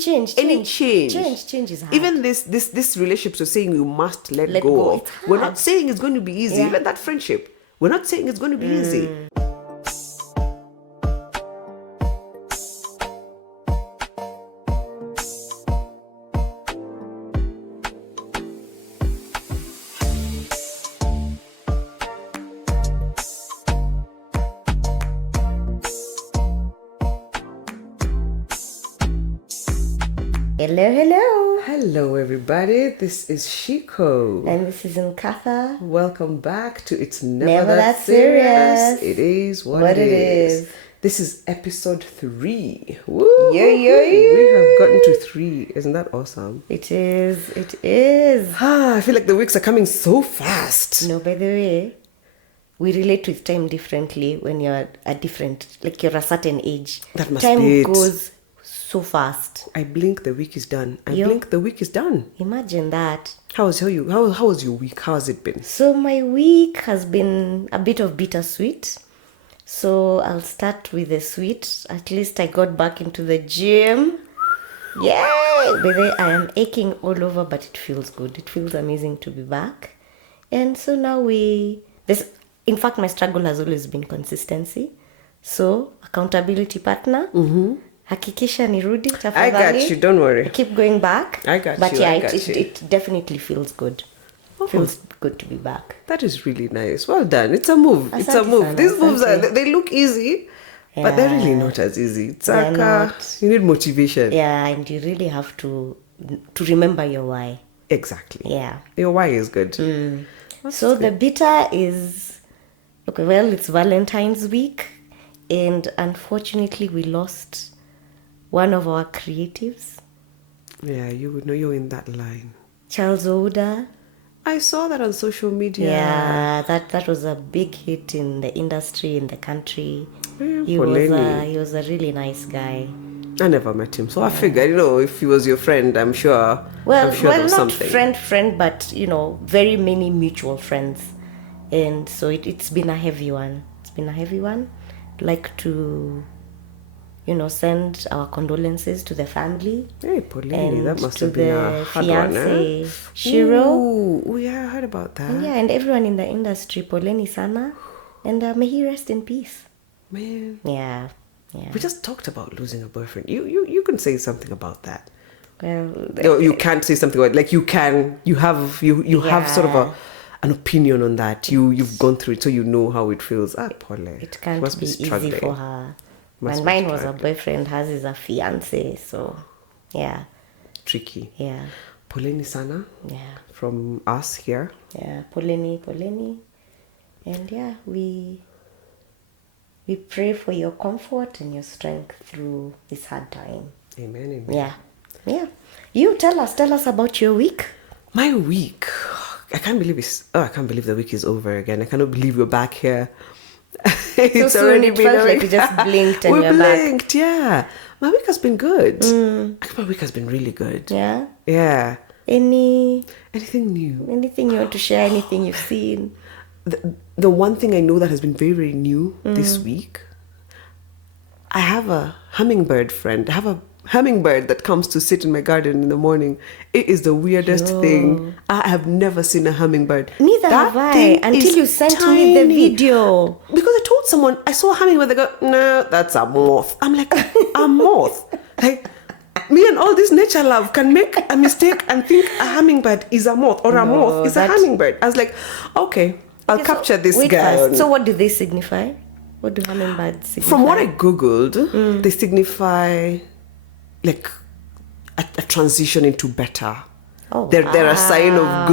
change is hard. Even this relationship, so saying you must let Let go go, of, it's we're hard. not saying it's going to be easy. Yeah. Even that friendship, we're not saying it's going to be easy. Hello. Hello, everybody. This is Shiko. And this is Nkatha. Welcome back to It's Never Never, That That Serious. Serious. It is what What it it is. is. This is episode 3. Woo! Yeah. We have gotten to 3. Isn't that awesome? It is. I feel like the weeks are coming so fast. No, by the way, we relate with time differently when you're a you're a certain age. That must time be it. goes so fast. I blink, the week is done. Yo. Blink, the week is done. Imagine that. How was your week? How has it been? So my week has been a bit of bittersweet. So I'll start with the sweet. At least I got back into the gym. Yay! By the way, I am aching all over, but it feels good. It feels amazing to be back. And so now in fact, my struggle has always been consistency. So, accountability partner. Mm-hmm. Hakikisha nirudi, tafadhali. I got you, don't worry. I keep going back. I got but you, yeah, I got you. it definitely feels good. Feels good to be back. That is really nice. Well done. It's a move. It's a Asante move. sana, These moves asante. they look easy, but they're really not as easy. It's like you need motivation. Yeah, and you really have to remember your why. Exactly. Yeah. Your why is good. So the bitter is, okay, well, it's Valentine's week, and unfortunately we lost one of our creatives, Yeah, you would know you're in that line. Charles Oda. I saw that on social media. Yeah, that was a big hit in the industry, in the country. Yeah, He was a really nice guy. I never met him, so I figured, if he was your friend, I'm sure. Well, I'm sure there was not something. friend, but very many mutual friends, and so it's been a heavy one. I'd like to, send our condolences to the family. Hey, Paulini, and that must to have been a the hard one, fiance Shiro. Ooh, yeah, I heard about that. And everyone in the industry, poleni sana, and may he rest in peace. Man, Yeah. we just talked about losing a boyfriend. You can say something about that. Well, No, you can't say something about, like, you have sort of an opinion on that. You've gone through it, so you know how it feels. Paule, it can't must be easy struggling. for her. Must And be mine was a struggling. boyfriend, hers is a fiance, so yeah. Tricky. Yeah. Poleni sana Yeah. from us here. Yeah. Poleni. And yeah, we pray for your comfort and your strength through this hard time. Amen. Yeah. Yeah. You tell us about your week. My week. I can't believe the week is over again. I cannot believe we're back here. It's soon already it been felt a like week. we just blinked and we we're back. blinked, yeah. My week has been good. My week has been really good. Yeah. Yeah. Anything Anything new? you want to share? Anything you've seen? The one thing I know that has been very, very new this week, I have a hummingbird friend. I have a hummingbird that comes to sit in my garden in the morning. It is the weirdest thing. I have never seen a hummingbird. Neither That have I, thing until is you sent me the tiny. video. Because I told someone, I saw a hummingbird, they go, no, that's a moth. I'm like, a moth? Like, me and all this nature love can make a mistake and think a hummingbird is a moth, or a moth is a hummingbird. I was like, okay, I'll capture this guy. First. So what do they signify? What do hummingbirds signify? From what I googled, they signify like a transition into better. Oh, They're a sign of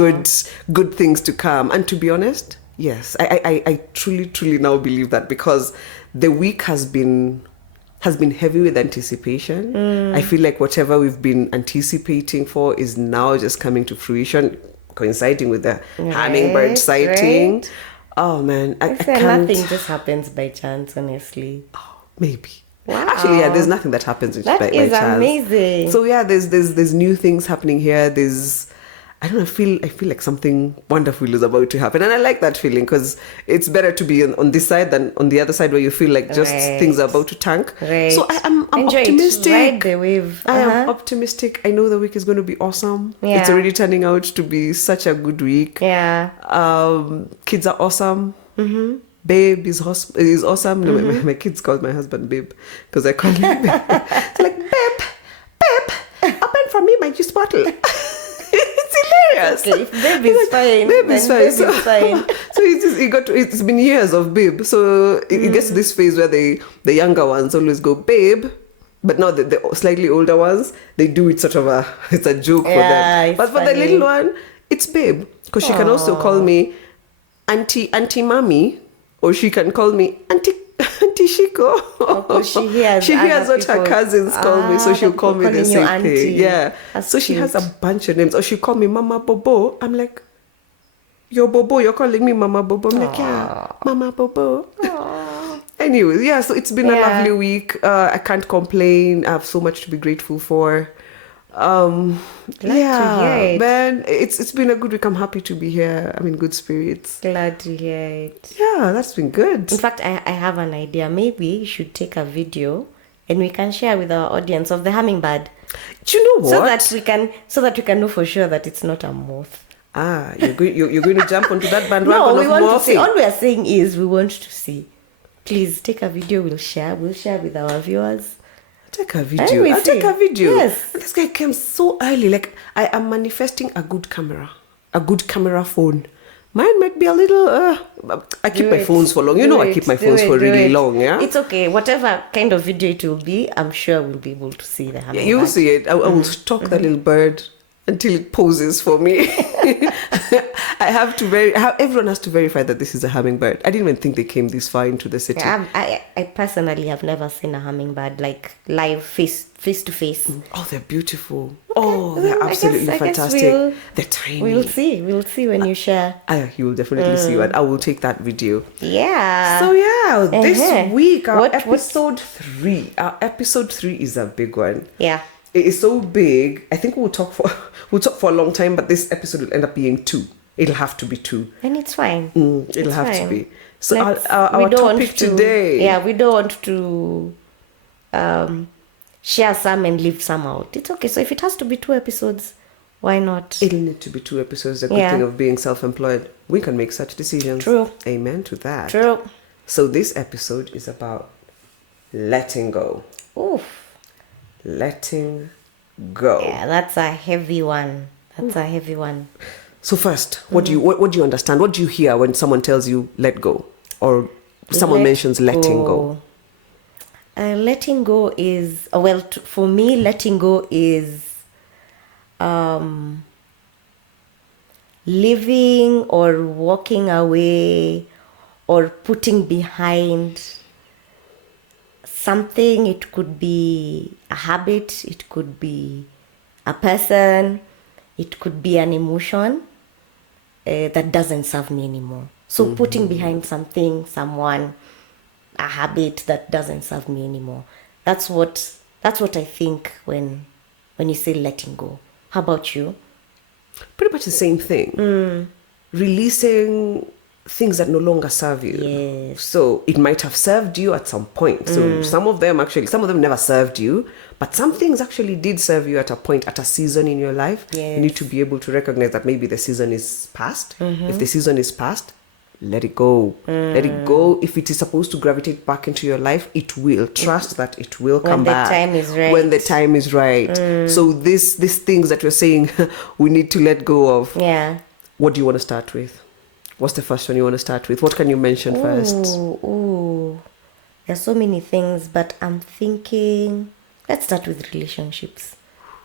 good things to come. And to be honest, yes, I truly now believe that, because the week has been heavy with anticipation. I feel like whatever we've been anticipating for is now just coming to fruition, coinciding with the hummingbird sighting. Right. Oh man, I Say can't. nothing just happens by chance, honestly. Maybe. Wow. Actually, yeah, there's nothing that happens by That chance. is amazing. So yeah, there's new things happening here. I don't know, I feel like something wonderful is about to happen. And I like that feeling because it's better to be on this side than on the other side where you feel like just things are about to tank. Right. So I'm Enjoy optimistic. Ride the wave. I am optimistic. I know the week is going to be awesome. Yeah. It's already turning out to be such a good week. Yeah. Kids are awesome. Babe is awesome. No, my kids call my husband Babe because I call him Babe. It's like, Babe, open for me my juice bottle. It's hilarious. Okay, if Babe is fine. Babe is fine. Babe is fine. So it's been years of Babe. So it gets to this phase where the younger ones always go Babe, but now the slightly older ones, they do it sort of it's a joke for them. But for the little one, it's Babe because she can also call me Auntie Mommy, or she can call me Auntie Shiko. Oh, she hears what her cousins call me, so she'll call me the same thing. Yeah. That's so she cute. has a bunch of names. Or she'll call me Mama Bobo. I'm like, yo Bobo, you're calling me Mama Bobo. I'm like, yeah, Mama Bobo. Anyways, yeah, so it's been a lovely week. I can't complain. I have so much to be grateful for. Glad to hear it. Man, it's been a good week. I'm happy to be here. I'm in good spirits. Glad to hear it. Yeah, that's been good. In fact, I have an idea. Maybe you should take a video and we can share with our audience of the hummingbird. Do you know what? So that we can know for sure that it's not a moth. You're going to jump onto that bandwagon No, we of want to morphing. see. All we are saying is we want to see. Please take a video. We'll share with our viewers. I'll take a video. Yes. And this guy came so early. Like, I am manifesting a good camera phone. Mine might be a little. I keep my phones for long. I keep my phones for really long. Yeah, it's okay. Whatever kind of video it will be, I'm sure we'll be able to see the hummingbird. You'll see it. I will stalk the little bird until it poses for me. Everyone has to verify that this is a hummingbird. I didn't even think they came this far into the city. Yeah, I personally have never seen a hummingbird like live face to face. Oh, they're beautiful. Oh, they're absolutely fantastic. They're tiny. We'll see when you share. You will definitely see one. I will take that video. Yeah. So this week episode 3 is a big one. Yeah. It is so big. I think we'll talk for a long time, but this episode will end up being 2. It'll have to be 2. And it's fine. It'll have to be. So our topic today. Yeah, we don't want to share some and leave some out. It's okay. So if it has to be 2 episodes, why not? It'll need to be 2 episodes. The good thing of being self-employed, we can make such decisions. True. Amen to that. True. So this episode is about letting go. Oof. Letting go. Yeah, that's a heavy one. So first, what do you understand? What do you hear when someone tells you let go, or someone mentions letting go? Letting go is for me. Letting go is leaving or walking away or putting behind something. It could be a habit, it could be a person, it could be an emotion that doesn't serve me anymore. So putting behind something, someone, a habit that doesn't serve me anymore. That's what I think when you say letting go. How about you? Pretty much the same thing. Releasing things that no longer serve you. Yes. So it might have served you at some point. So some of them never served you, but some things actually did serve you at a point, at a season in your life. Yes. You need to be able to recognize that maybe the season is past. If the season is past, let it go. Let it go. If it is supposed to gravitate back into your life, it will. Trust that it will come back. When the time is right. When the time is right. So these things that we're saying we need to let go of. Yeah. What do you want to start with? What's the first one you want to start with? What can you mention first? There's so many things, but I'm thinking, let's start with relationships.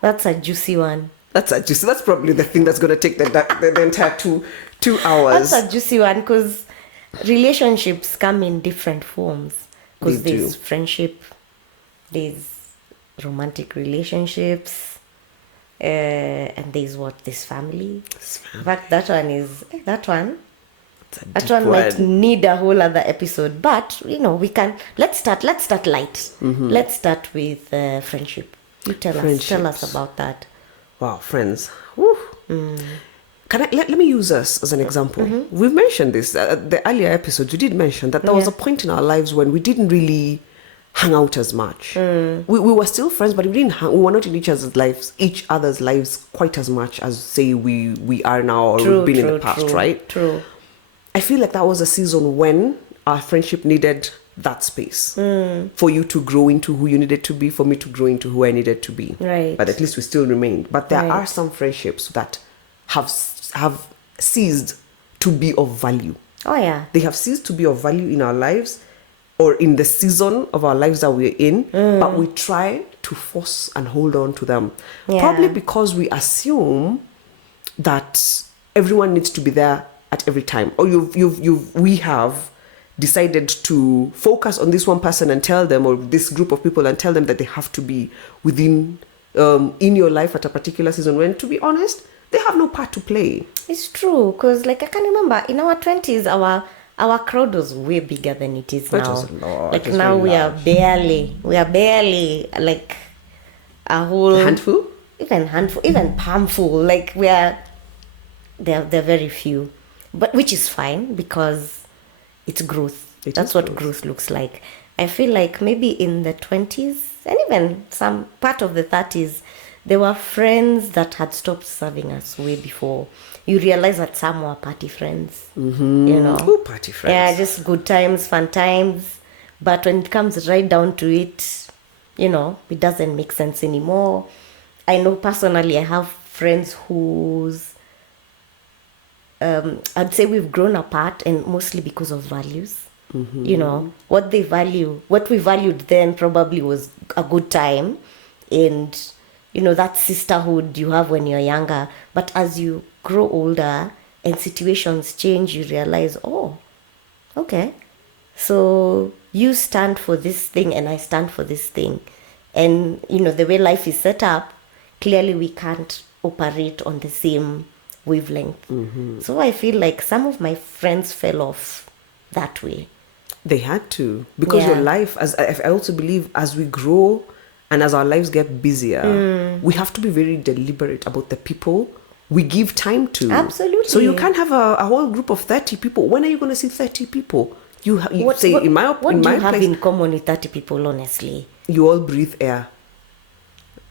That's a juicy one. That's probably the thing that's going to take the entire 2 hours. That's a juicy one because relationships come in different forms. Because there's friendship, there's romantic relationships, and there's family. In fact, that one might need a whole other episode. But let's start light. Let's start with friendship. You tell us about that. Wow, friends. Woo. Let me use us as an example. We've mentioned this. The earlier episodes, we did mention that there was a point in our lives when we didn't really hang out as much. We were still friends, but we were not in each other's lives quite as much as, say, we are now, or we've been in the past, right? True. I feel like that was a season when our friendship needed that space for you to grow into who you needed to be, for me to grow into who I needed to be. Right. But at least we still remained. But there are some friendships that have ceased to be of value. Oh, yeah. They have ceased to be of value in our lives or in the season of our lives that we're in, but we try to force and hold on to them. Yeah. Probably because we assume that everyone needs to be there at every time. Or we have decided to focus on this one person and tell them, or this group of people and tell them that they have to be within, in your life at a particular season, when, to be honest, they have no part to play. It's true, because like I can remember in our 20s, our crowd was way bigger than it is now. It was a lot. Like It was now very we are barely like a whole Handful? even palmful. Like they're very few, but which is fine because it's growth. That's what growth looks like. I feel like maybe in the 20s and even some part of the 30s, there were friends that had stopped serving us way before. You realize that some were party friends, you know. Oh, party friends. Yeah, just good times, fun times. But when it comes right down to it, you know, it doesn't make sense anymore. I know personally I have friends whose, I'd say we've grown apart, and mostly because of values. You know, what we valued then probably was a good time and, you know, that sisterhood you have when you're younger. But as you grow older and situations change, you realize, oh, okay, so you stand for this thing and I stand for this thing. And, you know, the way life is set up, clearly we can't operate on the same wavelength. So I feel like some of my friends fell off that way. They had to, because your life, as I also believe, as we grow and as our lives get busier, we have to be very deliberate about the people we give time to. Absolutely. So you can't have a whole group of 30 people. When are you going to see 30 people? What do you have in common with 30 people, honestly? You all breathe air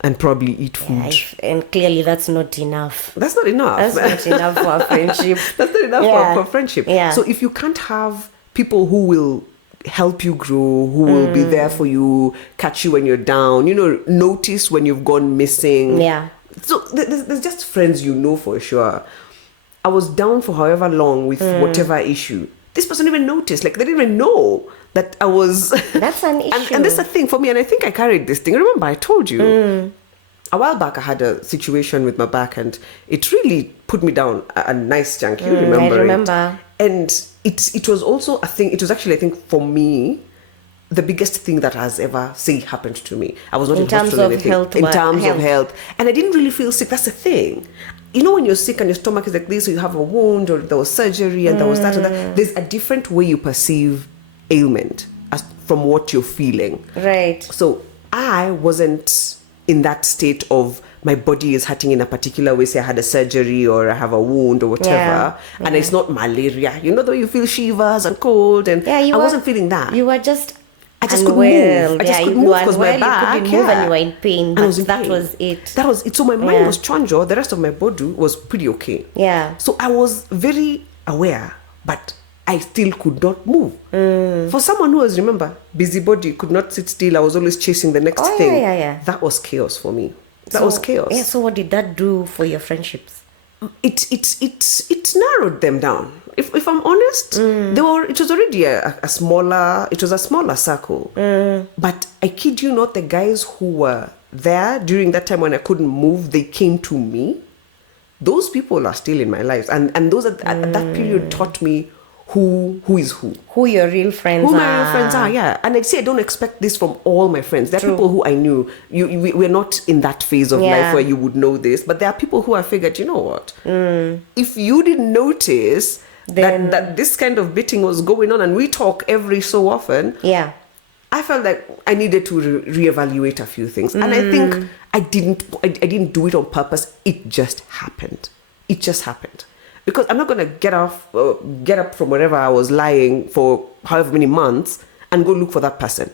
and probably eat food. And clearly that's not enough. That's not enough. That's not enough for a friendship. That's not enough for friendship. Yeah. So if you can't have people who will help you grow, who will be there for you, catch you when you're down, you know, notice when you've gone missing. Yeah. So there's just friends you know for sure. I was down for however long with whatever issue. This person even noticed. Like, they didn't even know that I was... That's an issue. And this is a thing for me, and I think I carried this thing. Remember, I told you. A while back, I had a situation with my back, and it really put me down a nice chunk. You remember? I remember. And it was also a thing. It was actually, I think, for me, the biggest thing that has ever, say, happened to me. I was not in hospital or anything. In terms of health. And I didn't really feel sick. That's the thing. You know, when you're sick and your stomach is like this, or you have a wound, or there was surgery, and there was that and that, there's a different way you perceive ailment from what you're feeling. Right. So I wasn't in that state of my body is hurting in a particular way. Say I had a surgery or I have a wound or whatever, and it's not malaria. You know, though you feel shivers and cold, and I wasn't feeling that. You were just... I just couldn't move. I just couldn't move because my back. You couldn't move and you were in pain. But that was it. That was it. So my mind was chonjo. The rest of my body was pretty okay. Yeah. So I was very aware, but I still could not move. For someone who was, remember, busybody, could not sit still. I was always chasing the next thing. Yeah. That was chaos for me. That was chaos. Yeah. So what did that do for your friendships? It narrowed them down. If I'm honest, it was already a smaller circle. But I kid you not, the guys who were there during that time when I couldn't move, they came to me. Those people are still in my lives, and those at that period taught me who is who. Who your real friends are. Who my real friends are, yeah. And I'd say I don't expect this from all my friends. There are people who I knew. We're not in that phase of life where you would know this, but there are people who I figured, you know what? If you didn't notice that this kind of beating was going on, and we talk every so often, I felt like I needed to reevaluate a few things. And I think I didn't do it on purpose. It just happened. It just happened. Because I'm not going to get up from wherever I was lying for however many months and go look for that person.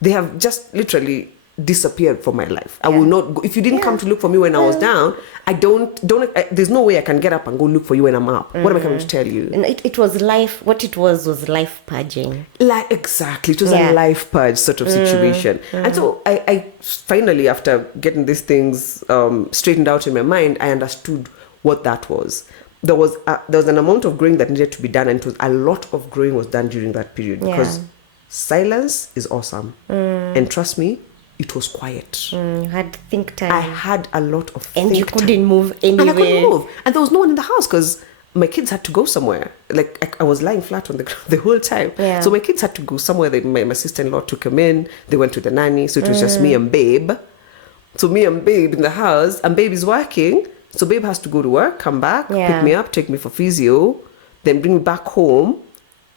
They have just literally disappeared from my life. I will not go. If you didn't come to look for me when I was down, there's no way I can get up and go look for you when I'm up. What am I coming to tell you? And it was life. What it was life purging. Like, exactly. It was a life purge sort of situation. And so I finally, after getting these things straightened out in my mind, I understood what that was. There was an amount of growing that needed to be done, and a lot of growing was done during that period, because silence is awesome. And trust me, it was quiet. You had think time. I had a lot of think time. And you couldn't move anywhere. And I couldn't move. And there was no one in the house because my kids had to go somewhere. Like, I was lying flat on the ground the whole time. Yeah. So my kids had to go somewhere. My sister-in-law took them in. They went to the nanny. So it was just me and Babe. So me and Babe in the house. And Babe is working. So Babe has to go to work, come back, pick me up, take me for physio, then bring me back home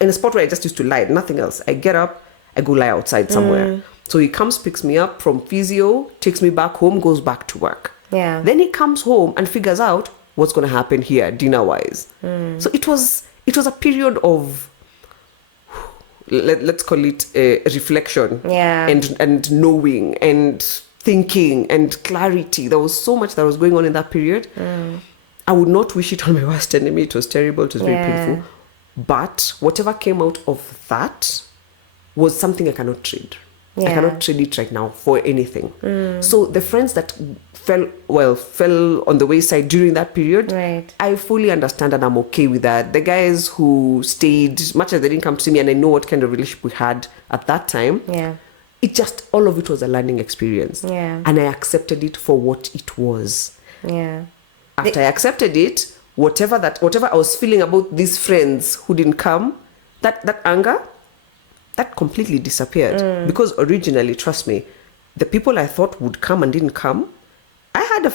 in a spot where I just used to lie, nothing else. I get up, I go lie outside somewhere. So he comes, picks me up from physio, takes me back home, goes back to work. Yeah. Then he comes home and figures out what's going to happen here, dinner-wise. So it was a period of, let's call it reflection, and knowing and thinking and clarity. There was so much that was going on in that period. I would not wish it on my worst enemy. It was terrible. It was very painful. But whatever came out of that was something I cannot trade. I cannot trade it right now for anything. So the friends that fell on the wayside during that period, I fully understand and I'm okay with that. The guys who stayed, much as they didn't come to see me, and I know what kind of relationship we had at that time, it just, all of it was a learning experience. And I accepted it for what it was. After I accepted it, whatever I was feeling about these friends who didn't come, that anger, that completely disappeared. Because originally, trust me, the people I thought would come and didn't come, I had a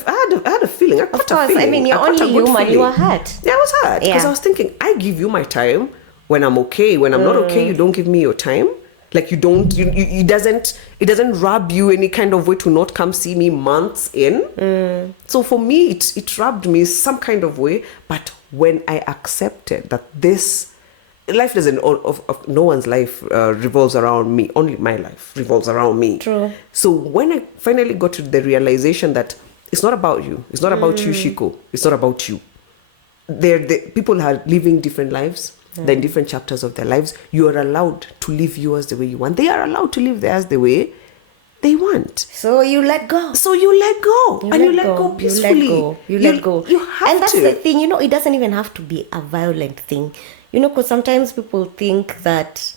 feeling. I caught a feeling. I mean, you're only human. You were hurt. Yeah, I was hurt. Because I was thinking, I give you my time when I'm okay. When I'm not okay, you don't give me your time. Like, it doesn't rub you any kind of way to not come see me months in. So for me, it rubbed me some kind of way. But when I accepted that this life doesn't, of no one's life revolves around me, only my life revolves around me. True. So when I finally got to the realization that it's not about you, it's not about you, Shiko, it's not about you. People are living different lives. They're in different chapters of their lives. You are allowed to live yours the way you want. They are allowed to live theirs the way they want. So you let go. You let go peacefully. You let go. You have to. And that's the thing, it doesn't even have to be a violent thing. Because sometimes people think that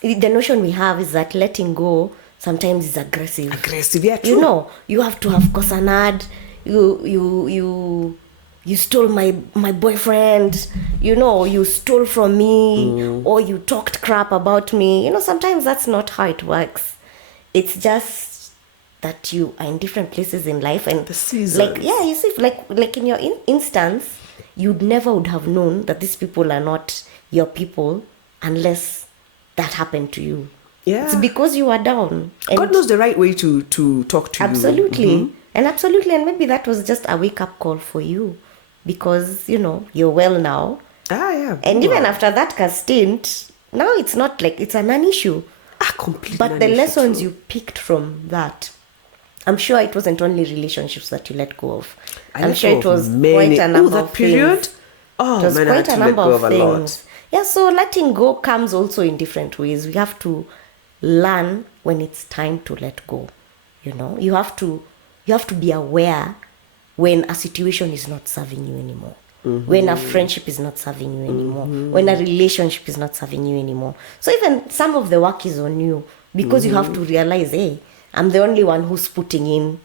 the notion we have is that letting go sometimes is aggressive. Yeah, true. You have to have kosanad. You stole my boyfriend, you stole from me, or you talked crap about me. Sometimes that's not how it works. It's just that you are in different places in life, and the seasons. You see, like in your instance, you'd never would have known that these people are not your people unless that happened to you. Yeah. It's because you are down. And God knows the right way to talk to you. Absolutely. And maybe that was just a wake-up call for you. Because, you're well now. Yeah. And even after that stint, now it's not like it's a non-issue. Completely. But the lessons you picked from that, I'm sure it wasn't only relationships that you let go of. I'm sure it was quite a number of period? things. It was quite a number of things. Yeah, so letting go comes also in different ways. We have to learn when it's time to let go. You have to be aware when a situation is not serving you anymore, when a friendship is not serving you anymore, when a relationship is not serving you anymore. So even some of the work is on you, because you have to realize, hey, I'm the only one who's putting in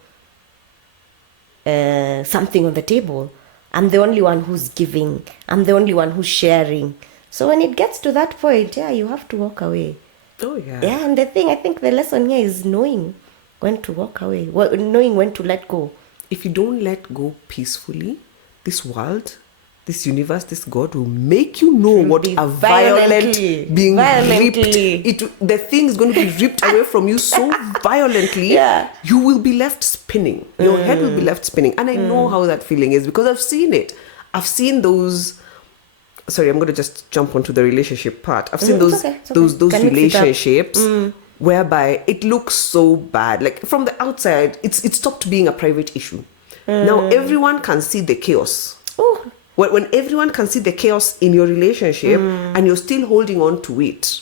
something on the table. I'm the only one who's giving. I'm the only one who's sharing. So when it gets to that point, you have to walk away. Oh, yeah. Yeah, and I think the lesson here is knowing when to walk away, knowing when to let go. If you don't let go peacefully, this world, this universe, this God will make you know what a violent being ripped. The thing is going to be ripped away from you so violently. You will be left spinning. Your head will be left spinning. And I know how that feeling is because I've seen it. I've seen those. Sorry, I'm going to just jump onto the relationship part. I've seen It's okay. those Can mix it up. relationships whereby it looks so bad. Like from the outside, it stopped being a private issue. Now everyone can see the chaos. Oh, When everyone can see the chaos in your relationship and you're still holding on to it,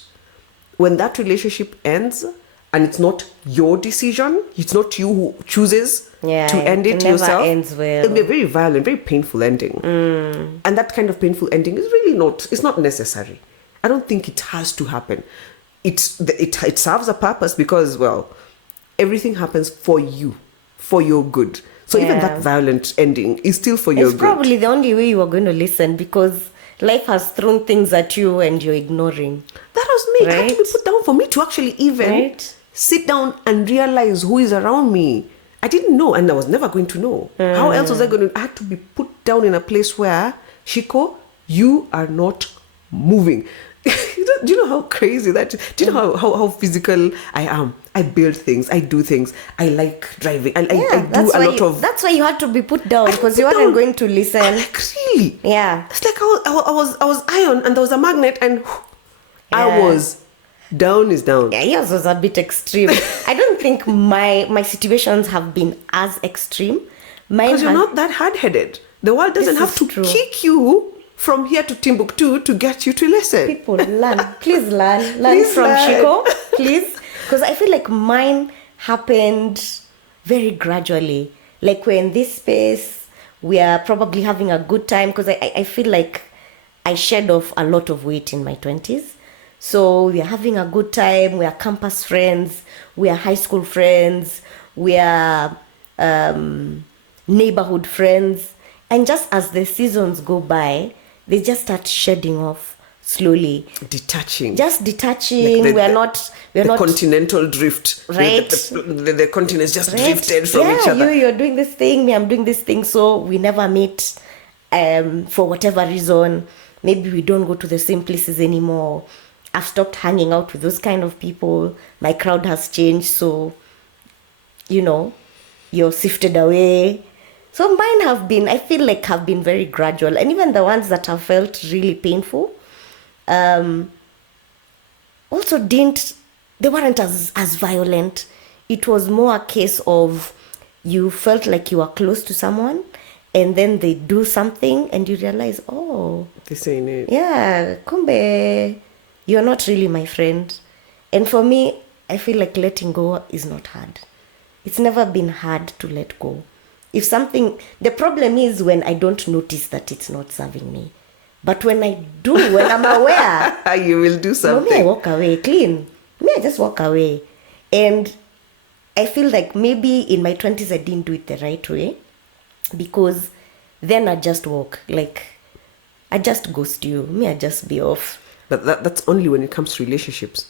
when that relationship ends and it's not your decision, it's not you who chooses to end it never yourself, ends well. it'll be a very violent, very painful ending. And that kind of painful ending is really it's not necessary. I don't think it has to happen. It serves a purpose because, well, everything happens for you, for your good. So even that violent ending is still for your good. It's probably the only way you are going to listen because life has thrown things at you and you're ignoring. That was me. It had to be put down for me to actually even sit down and realize who is around me. I didn't know, and I was never going to know. How else was I going to? I had to be put down in a place where, Shiko, you are not moving. Do you know how crazy that? Do you know how physical I am? I build things. I do things. I like driving. I do a lot of. That's why you had to be put down because you weren't going to listen. Like really? Yeah. It's like I was iron and there was a magnet and I was. Down is down. Yeah, yours was a bit extreme. I don't think my situations have been as extreme. Because you're not that hard-headed. The world doesn't have to kick you from here to Timbuktu to get you to listen. People learn. Please learn. Learn from Shiko. Please. Because I feel like mine happened very gradually. Like we're in this space, we are probably having a good time because I feel like I shed off a lot of weight in my 20s. So we are having a good time. We are campus friends. We are high school friends. We are neighborhood friends. And just as the seasons go by, they just start shedding off slowly. Detaching. Just detaching. Like we're not continental drift. Right. The continents just drifted from each other. You're doing this thing, me, I'm doing this thing. So we never meet for whatever reason. Maybe we don't go to the same places anymore. I've stopped hanging out with those kind of people. My crowd has changed. So, you're sifted away. So mine I feel like have been very gradual. And even the ones that have felt really painful, also they weren't as violent. It was more a case of you felt like you were close to someone and then they do something and you realize, oh. This ain't it. Yeah, kumbe, you're not really my friend. And for me, I feel like letting go is not hard. It's never been hard to let go. The problem is when I don't notice that it's not serving me. But when I do, when I'm aware, you will do something. I walk away clean. I just walk away. And I feel like maybe in my 20s I didn't do it the right way because then I just walk. Like, I just ghost you. I just be off. But that's only when it comes to relationships.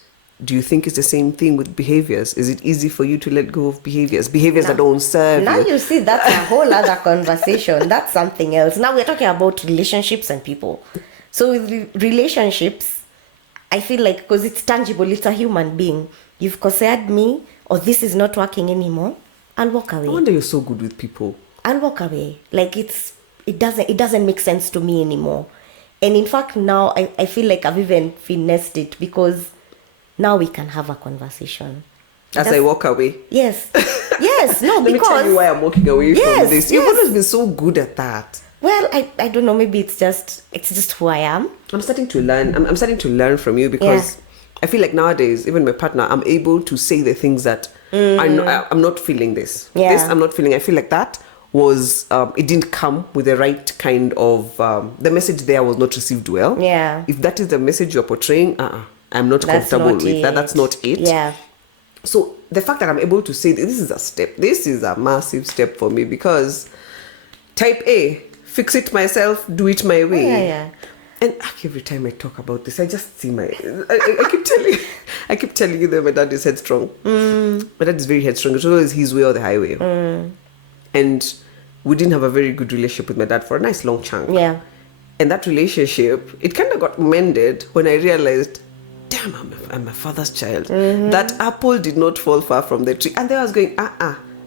Do you think it's the same thing with behaviors? Is it easy for you to let go of behaviors that don't serve now you? Now you see, that's a whole other conversation. That's something else. Now we're talking about relationships and people. So with relationships, I feel like because it's tangible, it's a human being. You've considered me, or this is not working anymore, I'll walk away. I wonder you're so good with people. I'll walk away. Like it doesn't make sense to me anymore. And in fact, now I feel like I've even finessed it because now we can have a conversation. I walk away? Yes. Yes, no, Let because... me tell you why I'm walking away from this. You've always been so good at that. Well, I don't know, maybe it's just who I am. I'm starting to learn. I'm starting to learn from you because I feel like nowadays, even my partner, I'm able to say the things that I'm not feeling this. Yeah. This I'm not feeling. I feel like that was, it didn't come with the right kind of, the message there was not received well. Yeah. If that is the message you're portraying, I'm not comfortable with that. That's not it. Yeah. So the fact that I'm able to say this is a step, this is a massive step for me because type A, fix it myself, do it my way. Yeah. And every time I talk about this, I just see I keep telling you that my dad is headstrong. My dad is very headstrong. It's always his way or the highway. And we didn't have a very good relationship with my dad for a nice long chunk. Yeah. And that relationship, it kind of got mended when I realized, damn, I'm my father's child. That apple did not fall far from the tree. And then I was going,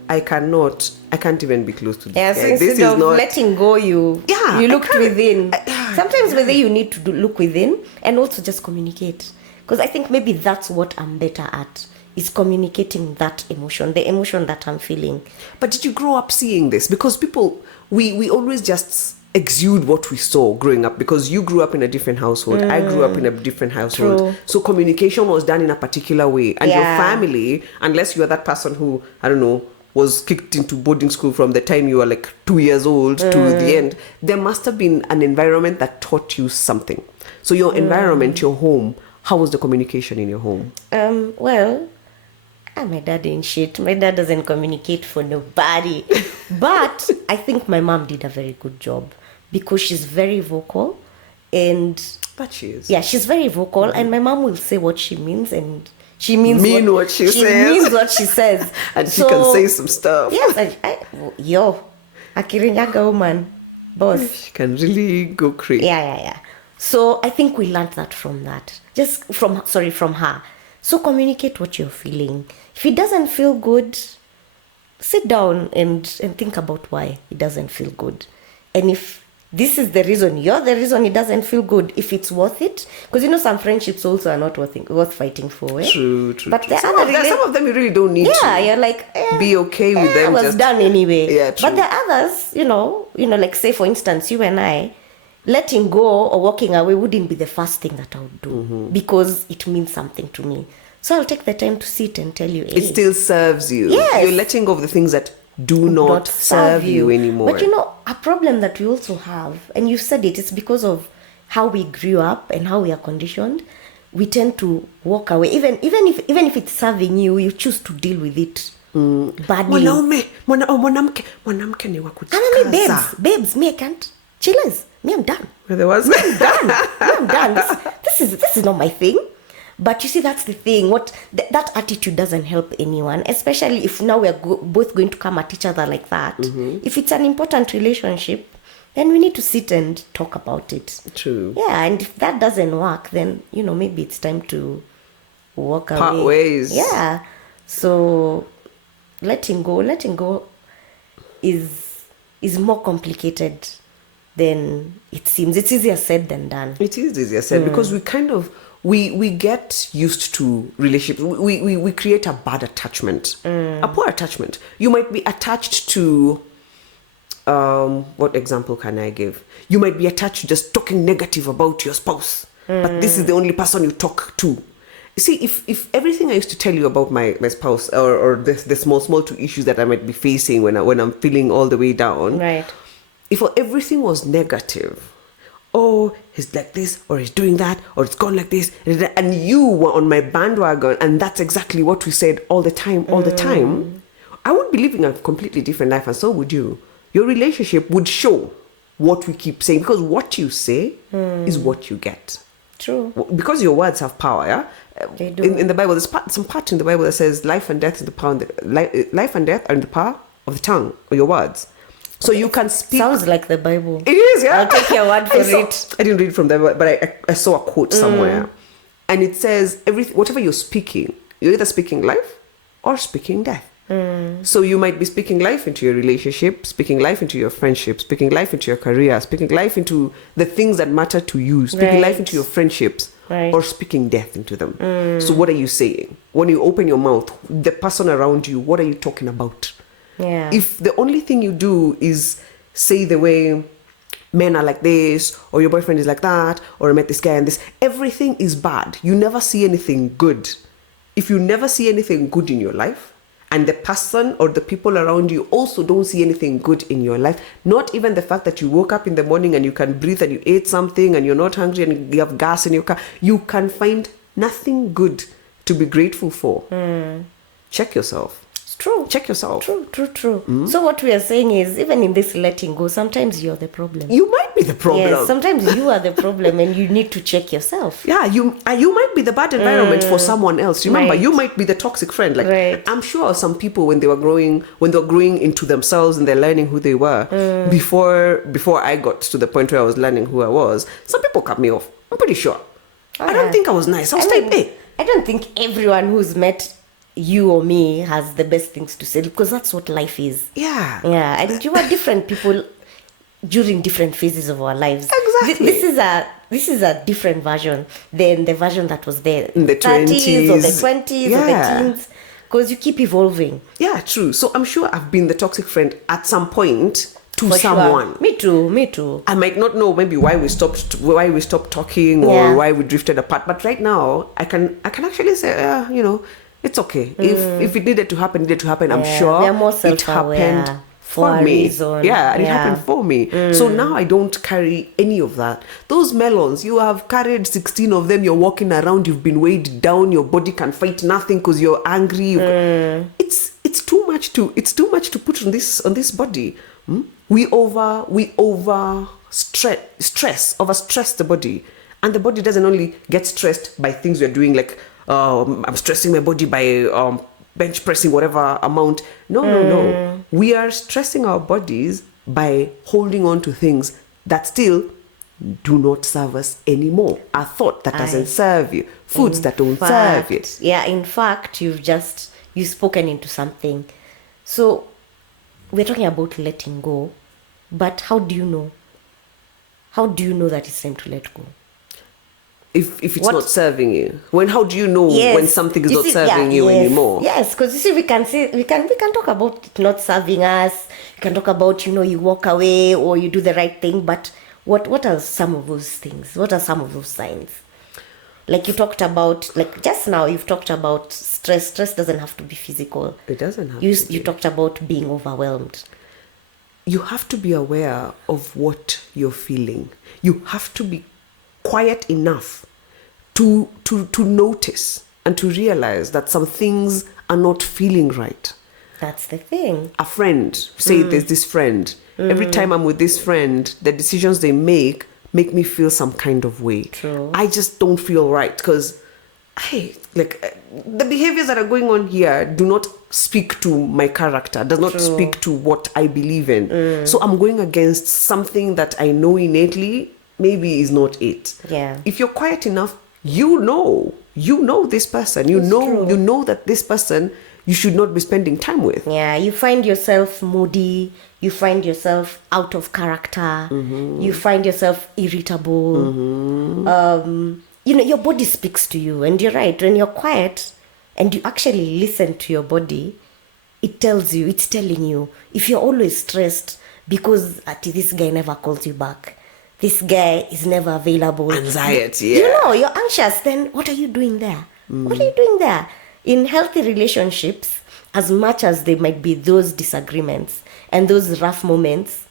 I can't even be close to this Yeah, guy. so This instead is of not letting go, you looked within. Sometimes yeah. whether you need to look within and also just communicate. Because I think maybe that's what I'm better at, is communicating that emotion, the emotion that I'm feeling. But did you grow up seeing this? Because people, we always just exude what we saw growing up, because you grew up in a different household. I grew up in a different household. True. So communication was done in a particular way. And your Yeah. family, unless you are that person who, I don't know, was kicked into boarding school from the time you were like 2 years old to the end, there must have been an environment that taught you something. So your environment, your home, how was the communication in your home? Well, my dad ain't shit. My dad doesn't communicate for nobody. But I think my mom did a very good job, because she's very vocal, and But she is. yeah, she's very vocal, and my mom will say what she means, and she means what she says. means what she says. And she can say some stuff. Yes, yo, a Kirinyaga woman, boss. She can really go crazy. Yeah. So I think we learned that from that. From her. So communicate what you're feeling. If it doesn't feel good, sit down and think about why it doesn't feel good. And if this is the reason, you're the reason it doesn't feel good, if it's worth it. Because some friendships also are not worth fighting for. Eh? True. But true. Some of them you really don't need to. You're like, be okay with them. I was done anyway. Yeah, true. But the others, like say for instance, you and I, letting go or walking away wouldn't be the first thing that I would do, because it means something to me. So I'll take the time to sit and tell you, hey, it still serves you. Yes. You're letting go of the things that do not serve you anymore. But a problem that we also have, and you said it's because of how we grew up and how we are conditioned. We tend to walk away, even if it's serving you, you choose to deal with it badly. Mwanamke ni wa kujikaza. Babes, me I can't. Chillers, me I'm done. There was I'm done. This is not my thing. But you see, that's the thing. That attitude doesn't help anyone, especially if now we are both going to come at each other like that. Mm-hmm. If it's an important relationship, then we need to sit and talk about it. True. Yeah, and if that doesn't work, then maybe it's time to walk away. Part ways. Yeah. So letting go is more complicated than it seems. It's easier said than done. It is easier said, because we kind of we get used to relationships. We create a bad attachment, a poor attachment. You might be attached to what example can I give? You might be attached to just talking negative about your spouse, but this is the only person you talk to. You see, if everything I used to tell you about my spouse or the small two issues that I might be facing when I'm feeling all the way down, right? If everything was negative, oh, he's like this, or he's doing that, or it's gone like this, and you were on my bandwagon, and that's exactly what we said all the time, I would be living a completely different life, and so would you. Your relationship would show what we keep saying, because what you say is what you get. True. Because your words have power, yeah? They do. In the Bible, there's some part in the Bible that says life and death is the power, life and death are in the power of the tongue, or your words. So you can speak. Sounds like the Bible. It is, yeah. I'll take your word for it. I didn't read from there, but I saw a quote somewhere, and it says whatever you're speaking, you're either speaking life or speaking death. So you might be speaking life into your relationship, speaking life into your friendship, speaking life into your career, speaking life into the things that matter to you, speaking life into your friendships, or speaking death into them. So what are you saying? When you open your mouth, the person around you, what are you talking about? Yeah. If the only thing you do is say the way men are like this, or your boyfriend is like that, or I met this guy and this, everything is bad. You never see anything good. If you never see anything good in your life, and the person or the people around you also don't see anything good in your life, not even the fact that you woke up in the morning and you can breathe and you ate something and you're not hungry and you have gas in your car, you can find nothing good to be grateful for. Check yourself. True. Check yourself. True. So what we are saying is, even in this letting go, sometimes you're the problem. You might be the problem. Yes, sometimes you are the problem and you need to check yourself. Yeah, you might be the bad environment for someone else. Remember, Right. you might be the toxic friend. Like, Right. I'm sure some people when they were growing into themselves and they're learning who they were, before I got to the point where I was learning who I was, some people cut me off. I'm pretty sure. I don't think I was nice. I was type A. I don't think everyone who's met you or me has the best things to say, because that's what life is. Yeah. Yeah, and you are different people during different phases of our lives. Exactly. This is a different version than the version that was there In the 30s or the 20s. 20s or Yeah. the teens, because you keep evolving. Yeah, true. So I'm sure I've been the toxic friend at some point to For someone. Sure. Me too. I might not know maybe why we stopped talking or Yeah. why we drifted apart. But right now, I can actually say, it's okay. If it needed to happen, I'm Yeah, sure they're more it self-aware happened for for a me. reason. Yeah, and it Yeah. happened for me. So now I don't carry any of that. Those melons, you have carried 16 of them. You're walking around. You've been weighed down. Your body can fight nothing because you're angry. It's too much to put on this body. We overstress the body, and the body doesn't only get stressed by things we're doing, like I'm stressing my body by bench pressing whatever amount. No. We are stressing our bodies by holding on to things that still do not serve us anymore. A thought that doesn't serve you, foods that don't serve you. Yeah, in fact, you've spoken into something. So we're talking about letting go, but how do you know? How do you know that it's time to let go? If it's not serving you, how do you know when something is not serving you anymore? Yes, because you see, we can talk about it not serving us. You can talk about, you walk away or you do the right thing, but what are some of those things? What are some of those signs? Like you talked about, like just now, you've talked about stress. Stress doesn't have to be physical. It doesn't have You to be. you talked about being overwhelmed. You have to be aware of what you're feeling. You have to be quiet enough to notice and to realize that some things are not feeling right. That's the thing. A friend, say there's this friend. Every time I'm with this friend, the decisions they make me feel some kind of way. True. I just don't feel right because the behaviors that are going on here do not speak to my character, does not speak to what I believe in. So I'm going against something that I know innately maybe is not it. Yeah. If you're quiet enough, you know this person. You know that this person you should not be spending time with. Yeah, you find yourself moody. You find yourself out of character. You find yourself irritable. Your body speaks to you, and you're right. When you're quiet and you actually listen to your body, it's telling you. If you're always stressed because this guy never calls you back, this guy is never available. Anxiety, yeah. You're anxious, then what are you doing there? What are you doing there? In healthy relationships, as much as there might be those disagreements and those rough moments,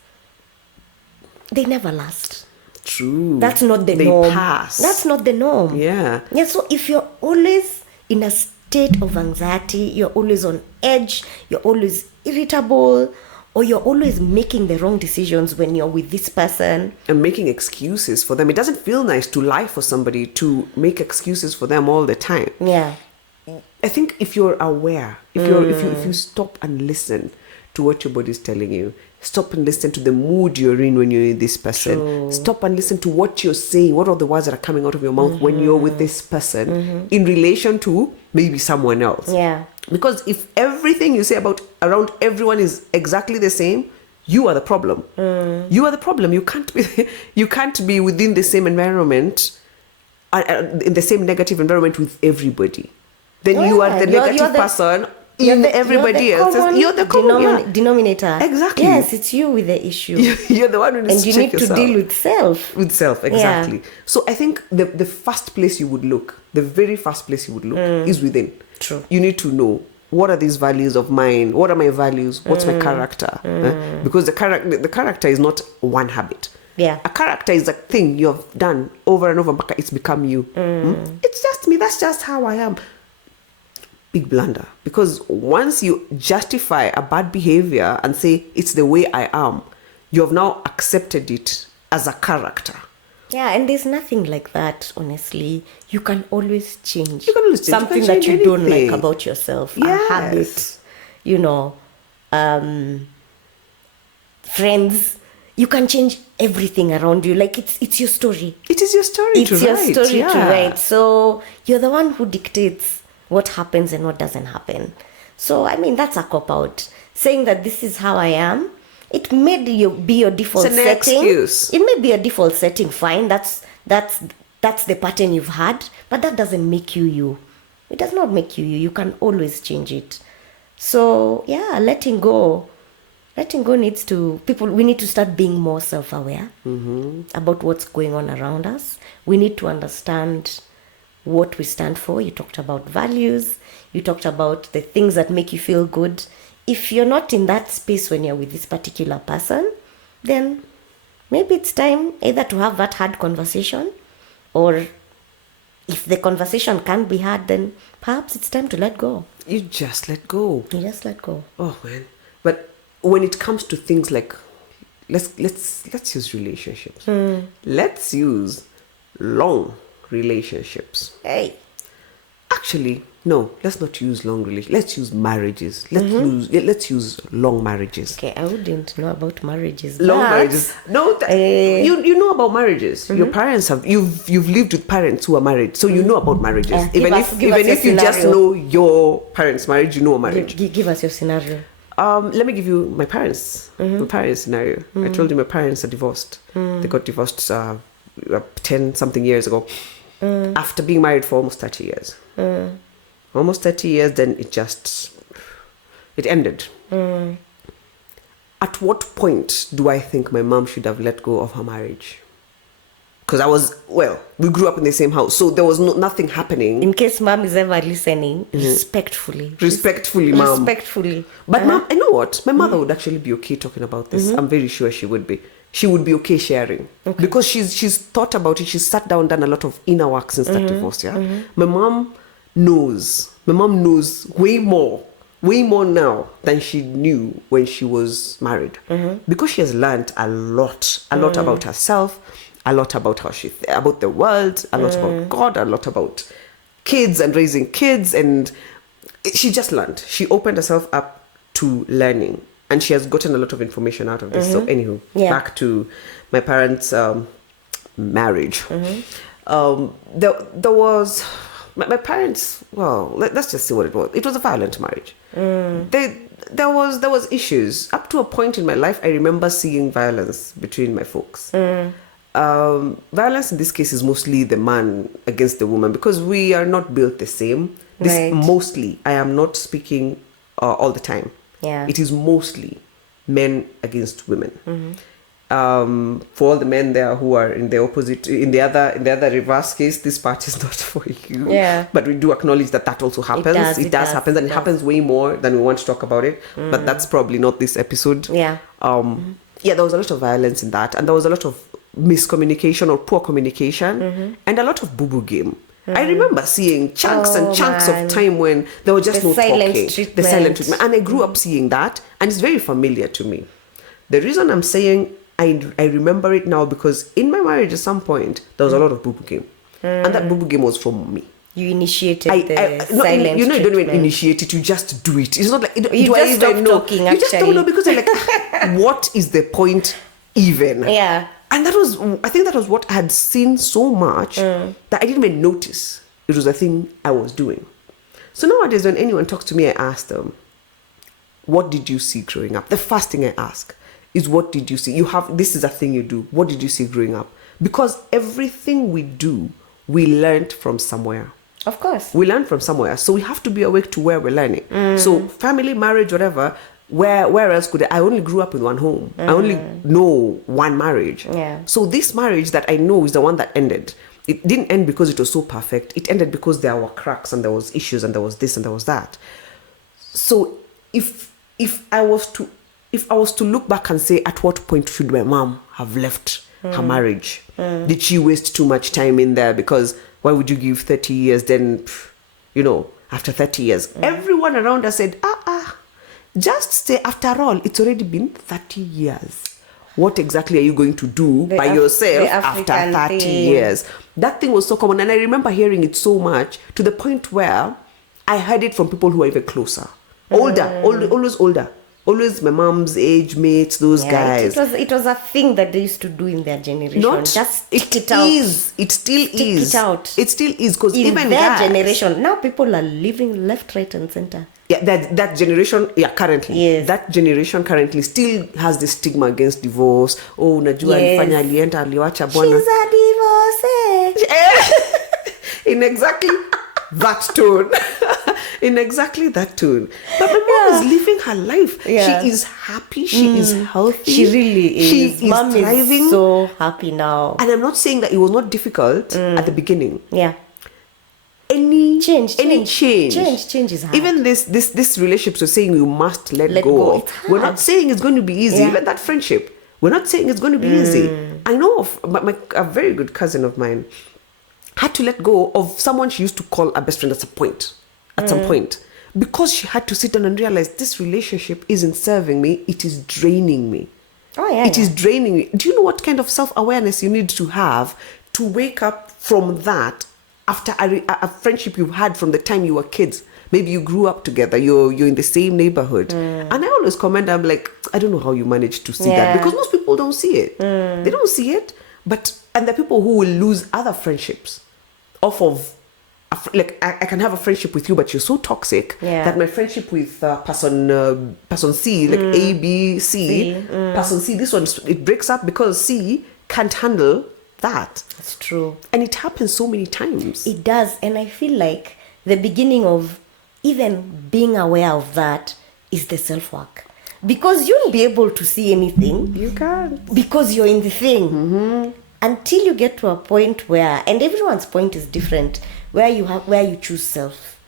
they never last. True. That's not the they norm. Pass. That's not the norm. Yeah. Yeah, so if you're always in a state of anxiety, you're always on edge, you're always irritable, or you're always making the wrong decisions when you're with this person. And making excuses for them. It doesn't feel nice to lie for somebody, to make excuses for them all the time. Yeah. I think if you're aware, if you stop and listen to what your body's telling you, stop and listen to the mood you're in when you're with this person. True. Stop and listen to what you're saying. What are the words that are coming out of your mouth when you're with this person in relation to maybe someone else? Yeah. Because if everything you say about around everyone is exactly the same, you are the problem. You are the problem. You can't be within the same environment, in the same negative environment with everybody. Then you are the negative person in everybody else. You're the common denominator. Exactly. Yes, it's you with the issue. You're the one who needs And you to check need yourself. to deal with self. With self, exactly. So I think the first place you would look, the very first place you would look is within. True. You need to know, what are these values of mine? What are my values? What's my character? Because the character is not one habit. Yeah. A character is a thing you have done over and over. It's become you. It's just me. That's just how I am. Big blunder. Because once you justify a bad behavior and say it's the way I am, you have now accepted it as a character. Yeah, and there's nothing like that, honestly. You can always change. You can always change. Something You can that change you don't like anything. about yourself. Yes. A habit, friends. You can change everything around you. Like it's your story. It is your story to write. It's your story to write. So you're the one who dictates what happens and what doesn't happen. So, I mean, that's a cop-out. Saying that this is how I am, it may be your default It's an setting. excuse. It may be a default setting, fine. That's the pattern you've had, but that doesn't make you you. It does not make you you. You can always change it. So, yeah, letting go needs to, we need to start being more self-aware about what's going on around us. We need to understand what we stand for. You talked about values. You talked about the things that make you feel good. If you're not in that space when you're with this particular person, then maybe it's time either to have that hard conversation, or if the conversation can't be had, then perhaps it's time to let go. You just let go. You just let go. Oh man. But when it comes to things like, let's use relationships. Let's use long relationships. Hey. Actually, no, let's not use long relationships. Let's use marriages. Let's use long marriages. Okay, I wouldn't know about marriages. Long but, marriages. No, you know about marriages. Your parents you've lived with parents who are married, so you know about marriages. Give us if you just know your parents' marriage, you know a marriage. Give us your scenario. Let me give you my parents. My parents' scenario. I told you my parents are divorced. They got divorced 10 something years ago. After being married for almost 30 years. Almost 30 years, then it ended. At what point do I think my mom should have let go of her marriage? Because we grew up in the same house, so there was nothing happening. In case mom is ever listening, respectfully, mom. Respectfully. But mom, I know what? My mother would actually be okay talking about this. I'm very sure she would be. She would be okay sharing. Okay. Because she's thought about it. She's sat down, done a lot of inner work since that divorce, yeah? My mom knows way more now than she knew when she was married. Because she has learned a lot about herself, a lot about how about the world, a lot about God, a lot about kids and raising kids, and she just learned. She opened herself up to learning, and she has gotten a lot of information out of this. So anywho, back to my parents' marriage. There was my parents. Well, let's just see what it was. It was a violent marriage. There was issues up to a point in my life. I remember seeing violence between my folks. Violence in this case is mostly the man against the woman, because we are not built the same. Mostly, I am not speaking all the time. Yeah. It is mostly men against women. For all the men there who are in the opposite, in the other reverse case, this part is not for you. Yeah. But we do acknowledge that also happens. It does happen, and it happens way more than we want to talk about it. But that's probably not this episode. Yeah. There was a lot of violence in that, and there was a lot of miscommunication or poor communication, and a lot of boo-boo game. I remember seeing chunks of time when there was just no talking. The silent treatment. And I grew up seeing that, and it's very familiar to me. The reason I'm saying I remember it now, because in my marriage at some point, there was a lot of boo-boo game. And that boo-boo game was from me. You initiated the silent you treatment. don't even initiate it, you just do it. It's not like, you just stop talking, You just don't know, because you're like, what is the point even? Yeah. And I think that was what I had seen so much that I didn't even notice it was a thing I was doing. So nowadays, when anyone talks to me, I ask them, what did you see growing up? The first thing I ask is, what did you see? This is a thing you do. What did you see growing up? Because everything we do, we learned from somewhere. Of course. We learn from somewhere. So we have to be awake to where we're learning. So family, marriage, whatever, where else could I only grew up in one home. I only know one marriage. Yeah. So this marriage that I know is the one that ended. It didn't end because it was so perfect. It ended because there were cracks, and there was issues, and there was this and there was that. So if I was to look back and say, at what point should my mom have left her marriage? Did she waste too much time in there? Because why would you give 30 years? Then, after 30 years, everyone around her said, just stay. After all, it's already been 30 years. What exactly are you going to do by yourself after 30 years? That thing was so common. And I remember hearing it so much, to the point where I heard it from people who are even closer. Always older. Always my mom's age mates, those guys. It was a thing that they used to do in their generation. Just stick it out. It still Stick is. it out. It still is, because In even their guys, generation, now people are living left, right, and center. yeah, that generation, currently, Yes. that generation currently still has the stigma against divorce. Oh, unajua Yes. alifanya alienda aliwacha bwana. She's a divorcee. In exactly that tone. In exactly that tone. But my mom is living her life. Yeah. She is happy. She is healthy. She really is. She is Mom thriving. is so happy now. And I'm not saying that it was not difficult at the beginning. Yeah. Any Change change is hard. Even this relationships, we're saying you must let Let go go. of. It's We're hard. not saying it's going to be easy. Yeah. Even that friendship, we're not saying it's going to be easy. I know of a very good cousin of mine had to let go of someone she used to call a best friend at some point, because she had to sit down and realize this relationship isn't serving me. It is draining me. Oh, yeah. It is draining me. Do you know what kind of self-awareness you need to have to wake up from that after a friendship you've had from the time you were kids? Maybe you grew up together, you're in the same neighborhood. And I always comment, I'm like, I don't know how you managed to see that, Yeah. because most people don't see it. They don't see it. And the people who will lose other friendships off of, like, I can have a friendship with you, but you're so toxic that my friendship with person C, like A, B, C, person C, this one, it breaks up because C can't handle that. It's true. And it happens so many times. It does. And I feel like the beginning of even being aware of that is the self-work. Because you won't be able to see anything. You can't. Because you're in the thing. Until you get to a point where, and everyone's point is different, where you choose self.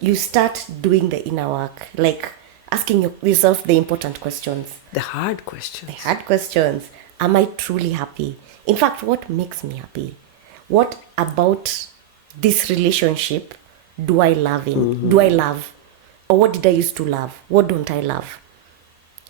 You start doing the inner work. Like asking yourself the important questions. The hard questions. The hard questions. Am I truly happy? In fact, what makes me happy? What about this relationship do I love in? Do I love? Or what did I used to love? What don't I love?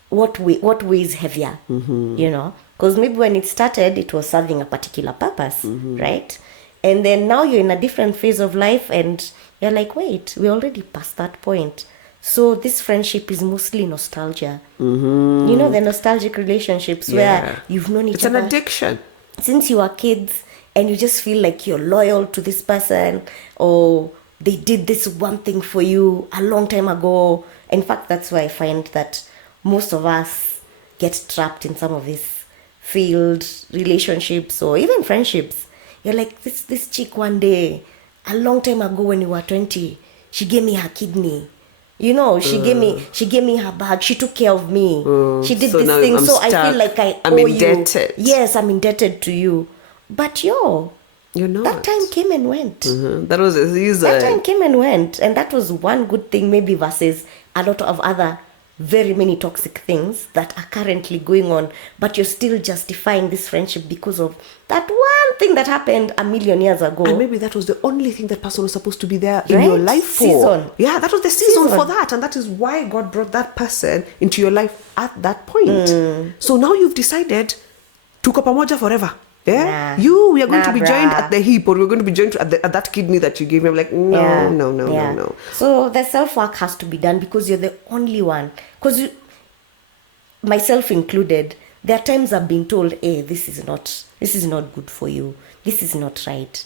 What weighs heavier? You know? Because maybe when it started, it was serving a particular purpose, right? And then now you're in a different phase of life and you're like, wait, we're already past that point. So this friendship is mostly nostalgia. You know, the nostalgic relationships where you've known each other. It's an addiction. Since you were kids, and you just feel like you're loyal to this person, or they did this one thing for you a long time ago. In fact, that's why I find that most of us get trapped in some of these failed relationships or even friendships. You're like, this chick one day, a long time ago when you were 20, she gave me her kidney. You know, she gave me her bag. She took care of me. She did So this now thing. I'm So I stuck. feel like I'm owe indebted. you. Yes, I'm indebted to you. But You're not. that time came and went. That was a season. That time came and went. And that was one good thing maybe versus a lot of other very many toxic things that are currently going on. But you're still justifying this friendship because of that one thing that happened a million years ago. And maybe that was the only thing that person was supposed to be there in Right? your life for. Season. Yeah, that was the season Season. for that. And that is why God brought that person into your life at that point. So now you've decided tuko pamoja forever. Yeah, Nah. we are going Nah, to be joined bruh. at the hip, or we're going to be joined at that kidney that you gave me. I'm like, no. So the self-work has to be done because you're the only one. Because myself included, there are times I've been told, hey, this is not good for you. This is not right.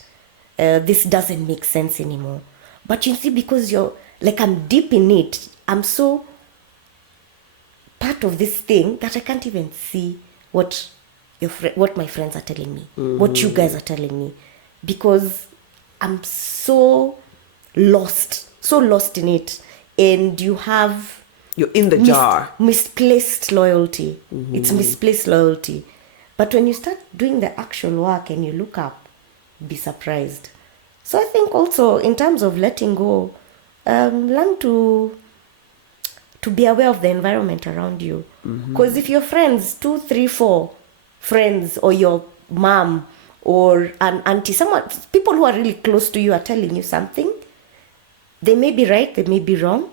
This doesn't make sense anymore. But you see, because you're, like, I'm deep in it, I'm so part of this thing that I can't even see what my friends are telling me, what you guys are telling me, because I'm so lost in it. And You're in the jar. Misplaced loyalty. It's misplaced loyalty. But when you start doing the actual work and you look up, be surprised. So I think also in terms of letting go, learn to be aware of the environment around you. Because if your friends, 2, 3, 4 friends, or your mom or an auntie, people who are really close to you are telling you something, they may be right, they may be wrong,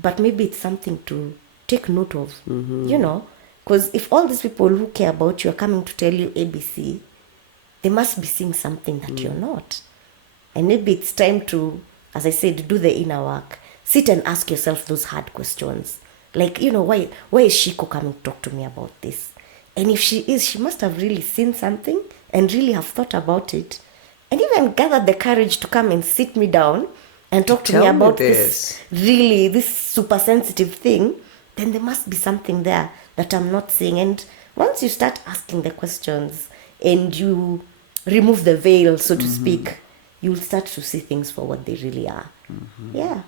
but maybe it's something to take note of, you know. Because if all these people who care about you are coming to tell you ABC, they must be seeing something that you're not. And maybe it's time to, as I said, do the inner work. Sit and ask yourself those hard questions. Like, why is Shiko coming to talk to me about this? And if she is, she must have really seen something and really have thought about it, and even gathered the courage to come and sit me down and talk to me Tell me about this. this super sensitive thing. Then there must be something there that I'm not seeing. And once you start asking the questions and you remove the veil, so to speak, you'll start to see things for what they really are. Yeah.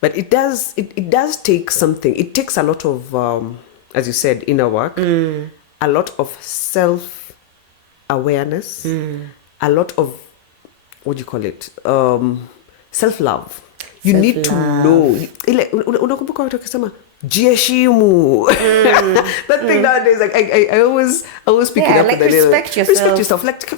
But it does take something. It takes a lot of, as you said, inner work, a lot of self-awareness, a lot of, what do you call it, self-love. You need to know. Unakumbuka watu wakisema jiheshimu. That thing nowadays, like I always pick it up like with a little respect yourself. Like,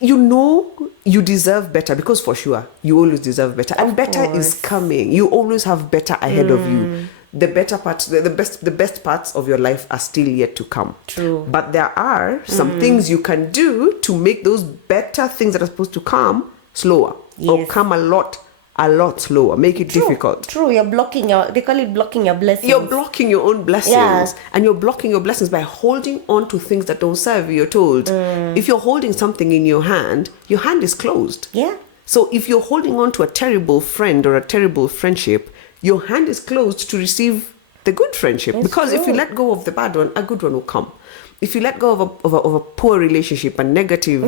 you deserve better, because for sure you always deserve better, and better is coming. You always have better ahead of you. The better parts, the best parts of your life are still yet to come. True. But there are some things you can do to make those better things that are supposed to come slower, or come a lot slower. Make it difficult. True. You're blocking they call it blocking your blessings. You're blocking your own blessings. Yeah. And you're blocking your blessings by holding on to things that don't serve you. You're told, if you're holding something in your hand is closed. Yeah. So if you're holding on to a terrible friend or a terrible friendship, your hand is closed to receive the good friendship. It's because if you let go of the bad one, a good one will come. If you let go of a poor relationship, a negative,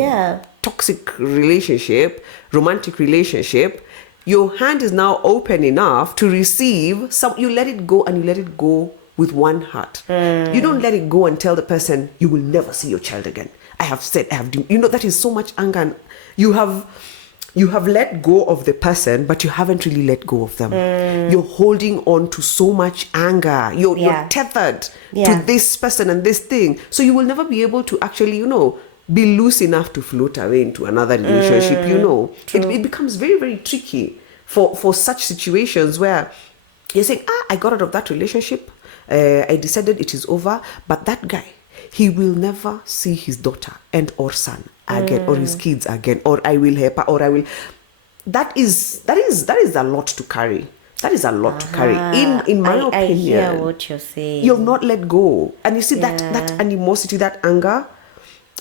toxic relationship, romantic relationship, your hand is now open enough to receive some. You let it go, and you let it go with one heart. You don't let it go and tell the person, you will never see your child again. That is so much anger. And you have let go of the person, but you haven't really let go of them. You're holding on to so much anger. You're tethered to this person and this thing. So you will never be able to actually, be loose enough to float away into another relationship. It becomes very, very tricky for such situations where you're saying, I got out of that relationship. I decided it is over. But that guy, he will never see his daughter and or son again, or his kids again, or I will help her, or I will. That is a lot to carry. That is a lot to carry. In my opinion, I hear what you're saying. You've not let go, and you see that animosity, that anger.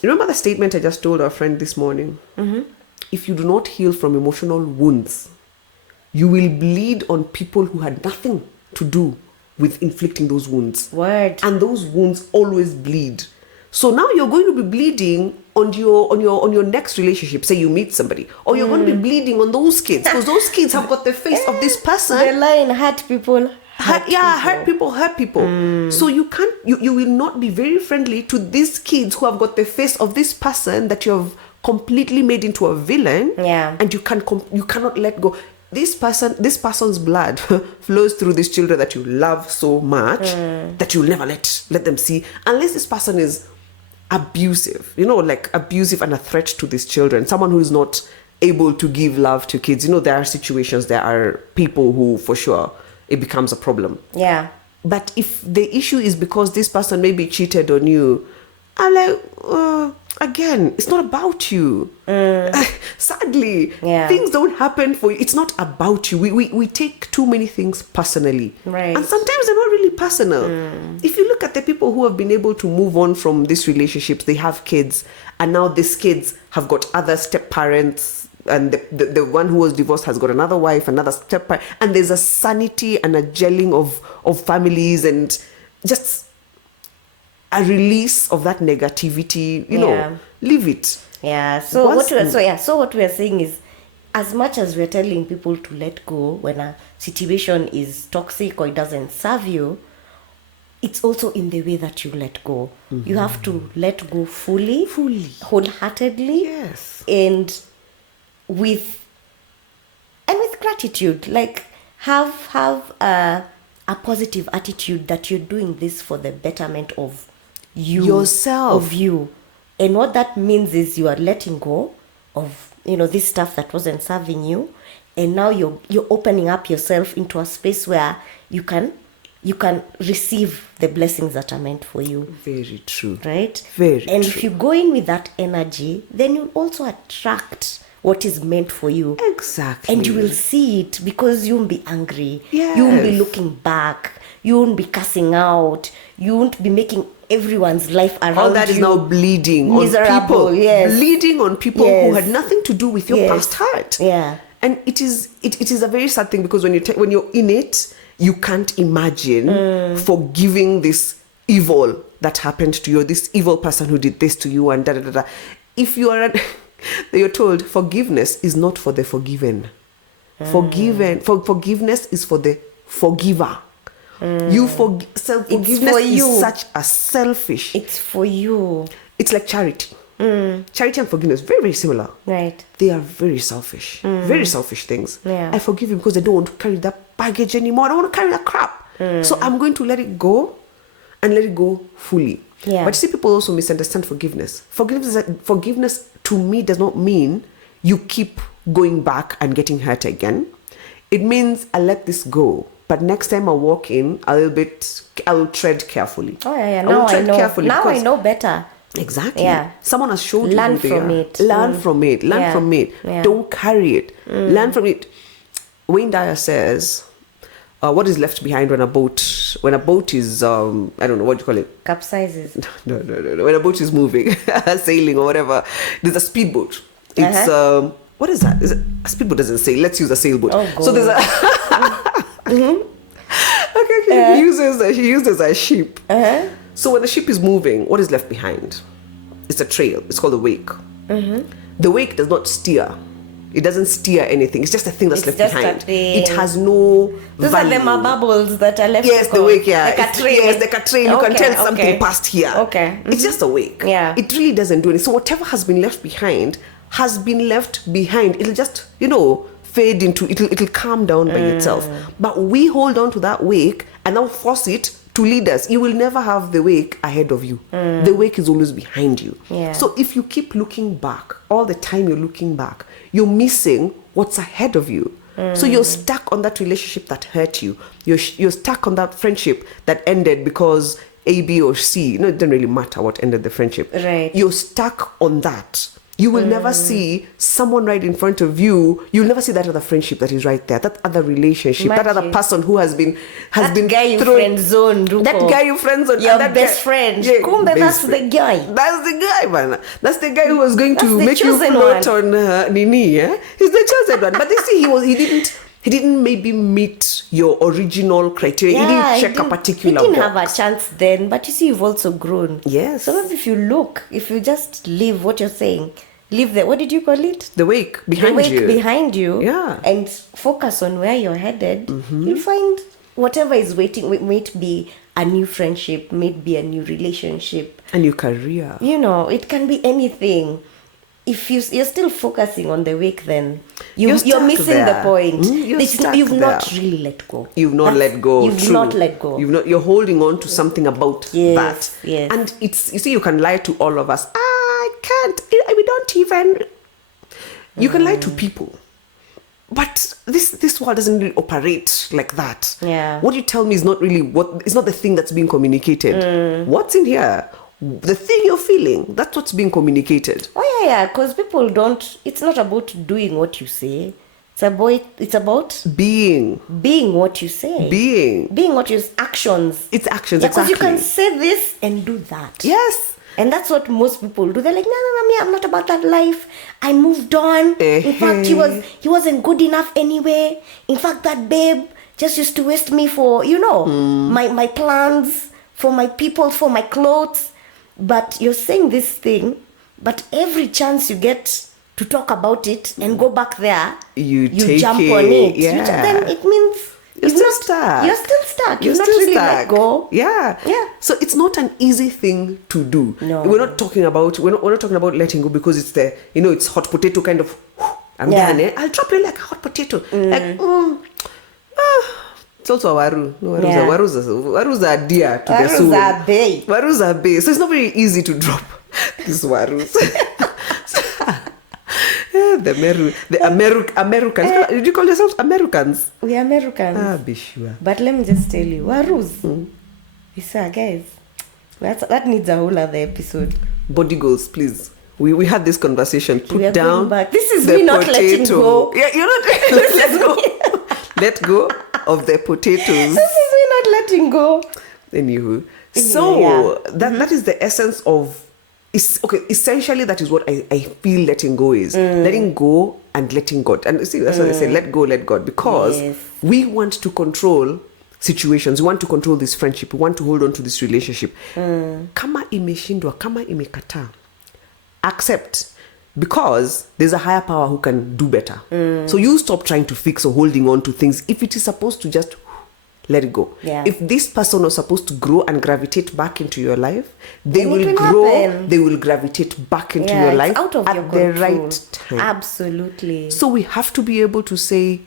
Remember the statement I just told our friend this morning? If you do not heal from emotional wounds, you will bleed on people who had nothing to do with inflicting those wounds. Word. And those wounds always bleed. So now you're going to be bleeding on your next relationship. Say you meet somebody, or you're going to be bleeding on those kids, because those kids have got the face of this person. The line, hurt people. Hurt people. So you will not be very friendly to these kids who have got the face of this person that you have completely made into a villain. Yeah. And you cannot let go. This person's blood flows through these children that you love so much that you'll never let them see, unless this person is abusive, like abusive and a threat to these children, someone who is not able to give love to kids. There are situations, there are people who for sure it becomes a problem. Yeah. But if the issue is because this person maybe cheated on you, I'm like, again, it's not about you. Sadly, things don't happen for you. It's not about you. We take too many things personally. Right. And sometimes they're not really personal. If you look at the people who have been able to move on from these relationships, they have kids, and now these kids have got other step parents, and the one who was divorced has got another wife, another step parent, and there's a sanity and a gelling of families, and just a release of that negativity. Leave it. Yeah. So what we're saying is, as much as we're telling people to let go when a situation is toxic or it doesn't serve you, it's also in the way that you let go. You have to let go fully, wholeheartedly, and with gratitude. Like have a positive attitude that you're doing this for the betterment of yourself, of you. And what that means is you are letting go of this stuff that wasn't serving you, and now you're opening up yourself into a space where you can receive the blessings that are meant for you. Very true. Right? Very and true. if you go in with that energy, then you also attract what is meant for you. Exactly. And you will see it, because you won't be angry. Yes. You won't be looking back. You won't be cussing out. You won't be making everyone's life around you all that is now bleeding miserable, on people. yes. Bleeding on people Yes. who had nothing to do with your Yes. past hurt. Yeah. And it is a very sad thing, because when you're in it, you can't imagine forgiving this evil that happened to you, this evil person who did this to you, and da da da da. If you are, you're told forgiveness is not for the forgiven. Forgiveness is for the forgiver. Self-forgiveness is such a selfish. It's for you. It's like charity. Charity and forgiveness, very, very similar. Right. They are very selfish. Very selfish things. Yeah. I forgive you because I don't want to carry that baggage anymore. I don't want to carry that crap. So I'm going to let it go, and let it go fully. Yeah. But you see, people also misunderstand forgiveness. Forgiveness to me does not mean you keep going back and getting hurt again. It means I let this go. But next time I walk in, I will tread carefully. Oh yeah. I will Now I tread know. carefully, Now I because know better. Exactly. Yeah. Someone has showed you Learn who they from are. it. Learn from it. Learn Yeah. from it. Yeah. Don't carry it. Learn from it. Wayne Dyer says, what is left behind when a boat is I don't know what you call it. Capsizes. No. When a boat is moving, sailing or whatever, there's a speedboat. It's what is that? A speedboat doesn't sail. Let's use a sailboat. Oh, so there's a okay. He uses a ship. So when the ship is moving, what is left behind? It's a trail. It's called a wake. The wake does not steer. It doesn't steer anything. It's just a thing that's It's left just a behind. thing. It has no Those value. are the bubbles that are left. Yes, the wake, yeah. Like a trail. Yes, like a trail. You can tell something passed here. Okay. It's just a wake. Yeah. It really doesn't do anything. So whatever has been left behind has been left behind. It'll just, fade into, it'll calm down by itself. But we hold on to that wake and now force it to lead us. You will never have the wake ahead of you. The wake is always behind you. Yeah. So if you keep looking back, all the time you're looking back, you're missing what's ahead of you. So you're stuck on that relationship that hurt you. You're stuck on that friendship that ended because A, B, or C. It doesn't really matter what ended the friendship. Right. You're stuck on that. You will never see someone right in front of you. You'll never see that other friendship that is right there, that other relationship, that other Imagine. person who has been Guy you friend zone. that guy you friend zone. Your that best guy, friend. Yeah, Kumbe, best that's friend. the guy. That's the guy, man. That's the guy who was going to That's the make you chosen float one. on Nini. Eh? He's the chosen one. But they see he didn't maybe meet your original criteria. He didn't check a particular He didn't box. have a chance then, but you see, you've also grown. Yes. So maybe if you just leave what you're saying, leave what did you call it? The wake behind the wake you. behind you. Yeah. And focus on where you're headed. You'll find whatever is waiting. It might be a new friendship, might be a new relationship. A new career. It can be anything. If you're still focusing on the wake, then You're you're stuck missing there. the point. You're stuck You've not there. really let go. You've not let go. You've True. not let go. You're holding on to something about Yes, that. yes. And you see, you can lie to all of us. I can't. We don't even. You can lie to people. But this world doesn't really operate like that. Yeah. What you tell me is not really it's not the thing that's being communicated. What's in here? The thing you're feeling, that's what's being communicated. Oh yeah, because people don't. It's not about doing what you say. It's about Being what you say. being what you actions. it's actions. Yeah, because exactly. you can say this and do that. Yes. And that's what most people do. They're like, no, me, I'm not about that life. I moved on. In fact, he wasn't good enough anyway. In fact, that babe just used to waste me for, my plans, for my people, for my clothes. But you're saying this thing, but every chance you get to talk about it and go back there, You take jump it, on it. yeah. Then it means You're still stuck. You're still stuck. You're You've not still really stuck. let go. Yeah. Yeah. So it's not an easy thing to do. No. We're not talking about letting go because it's it's hot potato kind of I'm Yeah. done. I'll drop you like a hot potato. It's also a waru. No, Yeah. warus are dear to the Warus soul. are bae. Warus are bae. So it's not very easy to drop these warus. Yeah, the Americans. Did you call yourselves Americans? We are Americans. Ah, be sure. But let me just tell you, Warus. Guys, that needs a whole other episode. Body goals, please. We had this conversation. We are Put down going back. This is the me not letting go. Yeah, you're not. Let's go. Let go of the potatoes. This is me not letting go. Anywho, so Yeah. that is the essence of. Essentially, that is what I feel letting go is. Letting go and letting God. And see, that's why they say, let go, let God. Because Yes. we want to control situations. We want to control this friendship. We want to hold on to this relationship. Kama imeshindwa, kama imekataa. Accept. Because there's a higher power who can do better. So you stop trying to fix or holding on to things. If it is supposed to just let it go. Yeah. If this person was supposed to grow and gravitate back into your life, they Then it will will grow, happen. they will gravitate back into your it's life out of at your the control. right time. Absolutely. So we have to be able to say,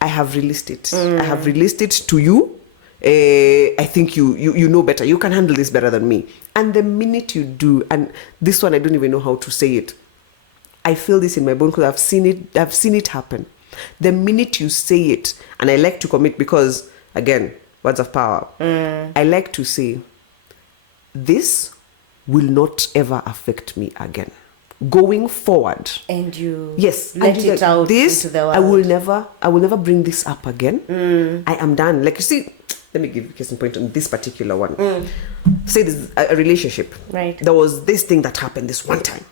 I have released it. I have released it to you. I think you know better. You can handle this better than me. And the minute you do, and this one I don't even know how to say it. I feel this in my bone because I've seen it happen. The minute you say it, and I like to commit because, again, words of power. I like to say, this will not ever affect me again. Going forward. And you Yes, let and you it get out this, into the world. I will never bring this up again. I am done. Like, you see, let me give you a case in point on this particular one. Say this a relationship. Right. There was this thing that happened this one time.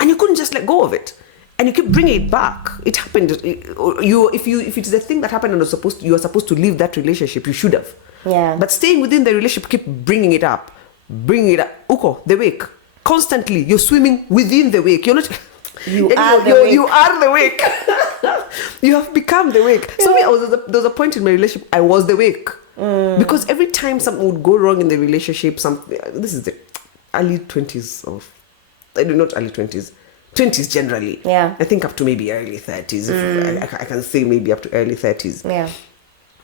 And you couldn't just let go of it. And you keep bringing it back. It happened. If it is a thing that happened and you are supposed to leave that relationship, you should have. Yeah. But staying within the relationship, keep bringing it up. Uko, the wake. Constantly, you're swimming within the wake. You're not. You are the wake. You are the wake. You have become the wake. So there was a point in my relationship, I was the wake. Because every time something would go wrong in the relationship, this is the early 20s of, I do not early 20s. 20s generally. Yeah. I think up to maybe early 30s. I can say maybe up to early 30s. Yeah.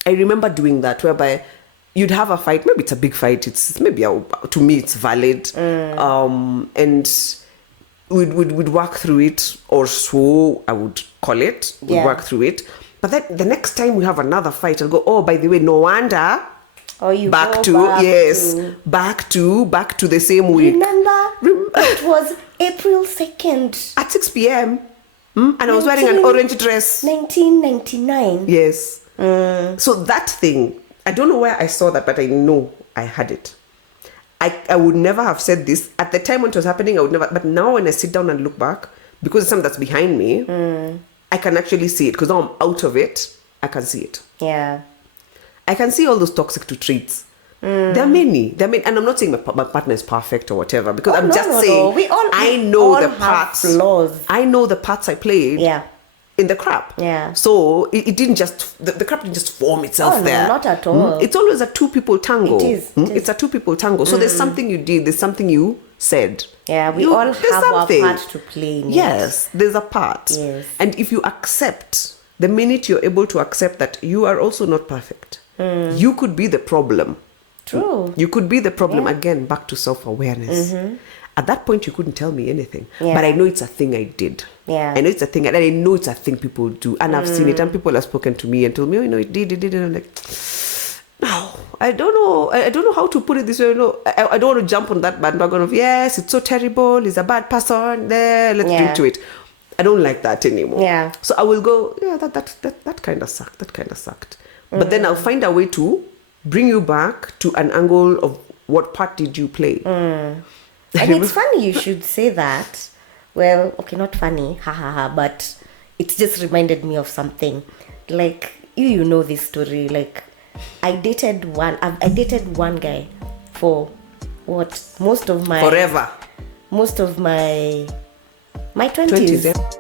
I remember doing that whereby you'd have a fight. Maybe it's a big fight. It's maybe to me it's valid. And we'd work through it, or so I would call it. We'd work through it. But then the next time we have another fight, I'll go, oh, by the way, no wonder. Or you back go to back to the same week. Remember? It was April 2nd. At 6 p.m. And I was wearing an orange dress. 1999. Yes. So that thing, I don't know where I saw that, but I know I had it. I would never have said this. At the time when it was happening, I would never. But now when I sit down and look back, because it's something that's behind me, I can actually see it. Because now I'm out of it, I can see it. Yeah. I can see all those toxic traits. There are many. And I'm not saying my partner is perfect or whatever, because I'm just saying We all the have parts. flaws. I know the parts I played. Yeah. In the crap. Yeah. So it didn't just, the crap didn't just form itself Oh, no, there. not at all. It's always a two-people tango. It is. It's a two-people tango. So there's something you did, there's something you said. Yeah, we all there's have something. our part to play in it. Yes, there's a part. Yes. And if you accept, the minute you're able to accept that you are also not perfect, you could be the problem. True. You could be the problem. Again, back to self-awareness. At that point, you couldn't tell me anything. Yeah. But I know it's a thing I did. Yeah. I know it's a thing, and I know it's a thing people do. And I've seen it, and people have spoken to me and told me, oh, you know, it did. And I'm like, no, I don't know. I don't know how to put it this way. No, I don't want to jump on that bandwagon of, yes, it's so terrible. He's a bad person. There, let's drink to it. I don't like that anymore. Yeah. So I will go, yeah, that kind of sucked. That kind of sucked. But then I'll find a way to bring you back to an angle of what part did you play. And it's funny you should say that. Well, okay, not funny, but it just reminded me of something. Like, you know this story. Like, I dated one guy for what? Most of my forever. Most of my 20s. 20s, yeah.